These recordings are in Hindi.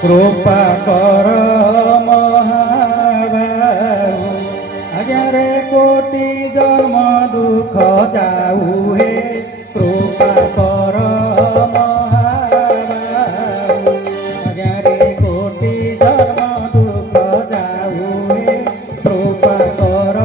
कृपा कर महाबाहु आज्ञारे कोटि जन्म दुख जाऊ हे कृपा कर महाबाहु आज्ञारे कोटि जन्म दुख जाऊ हे कृपा कर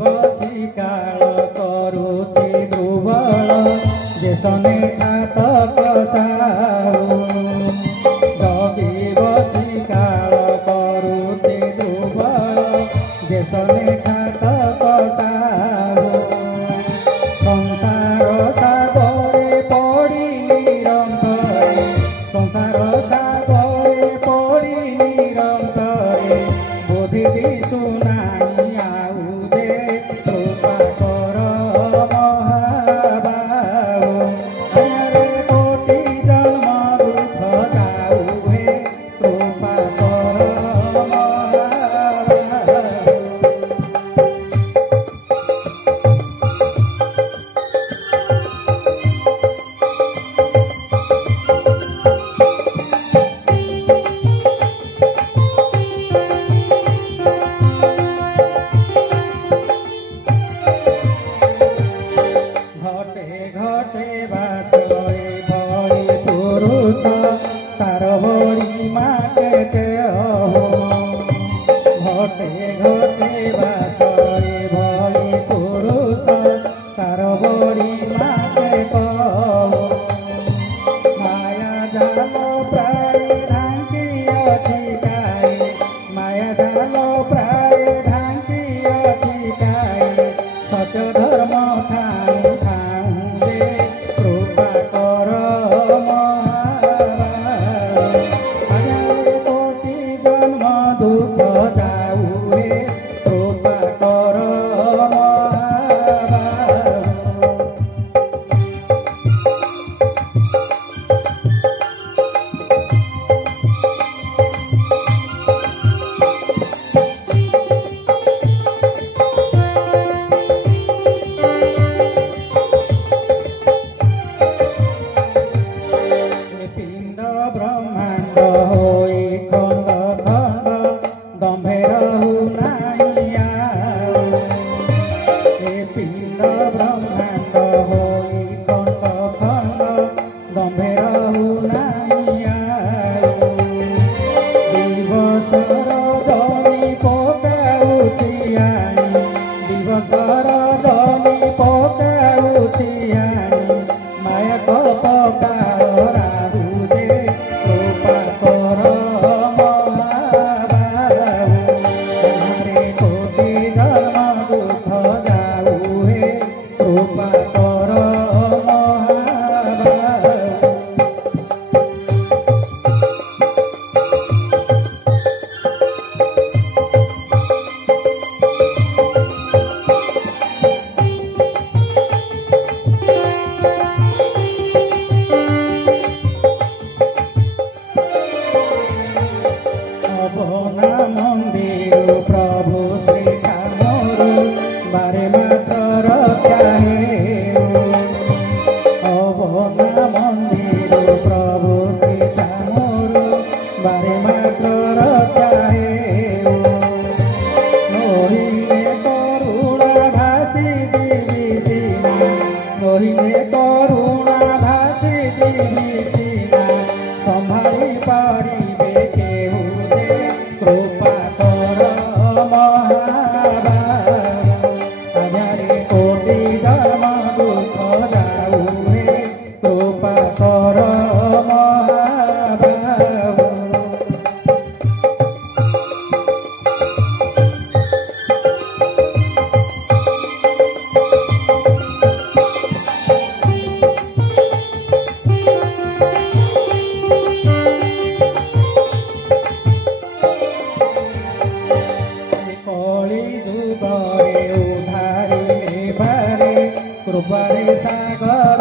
बसी काल करुछि दुर्बल देशने घातक साहु जगी बसी काल करुछि दुर्बल देशने घातक साहु संसार सागरे पड़ी निरंतरे संसार सागरे पड़ी निरंतरे बोधि दिशु नाही आउ कृपा कर महाबाहु आज्ञारे कोटि जन्म दुख जाऊ हे कृपा कर महाबाहु घटे घटे बासरे बड़ी पुरुष तार बड़ी माटे हो घटे घटे बासरे बड़ी पुरुष तार बड़ी माटे कहो माया जाल प्राय ढांकी अछि काई माया जाल प्राय ढांकी अछि काई सत्य धर्म ठाऊ कृपा कर महाबाहु आज्ञारे कोटि जन्म दुख जाऊ हे कृपा कर महाबाहु पिंड ब्रह्मांड होई खंड खंड दम्भे रहु नाही आउ हे पिंड ब्रह्मांड होई खंड खंड दम्भे रहु नाही आउ दिवसर जमी पकाउछि आनी दिवसर जमी पकाउछि आनी माया पकार कृपा कर महाबाहु आज्ञारे कोटि जन्म दुख जाऊ हे कृपा कर महाबाहु अबना मंदिर प्रभु श्री श्यामरु बारे मात्र रक्षा हेउ अबना मंदिर प्रभु श्री श्यामरु बारे मात्र रक्षा हेउ नहिले करुणा भासी दिवि सीना नहिले करुणा भासी दिवि सीना संभाली पारिबे केहु कृपा कर महाबाहु आज्ञारे कोटि जन्म दुख जाऊ हे कृपा कर महाबाहु कृपारे सागर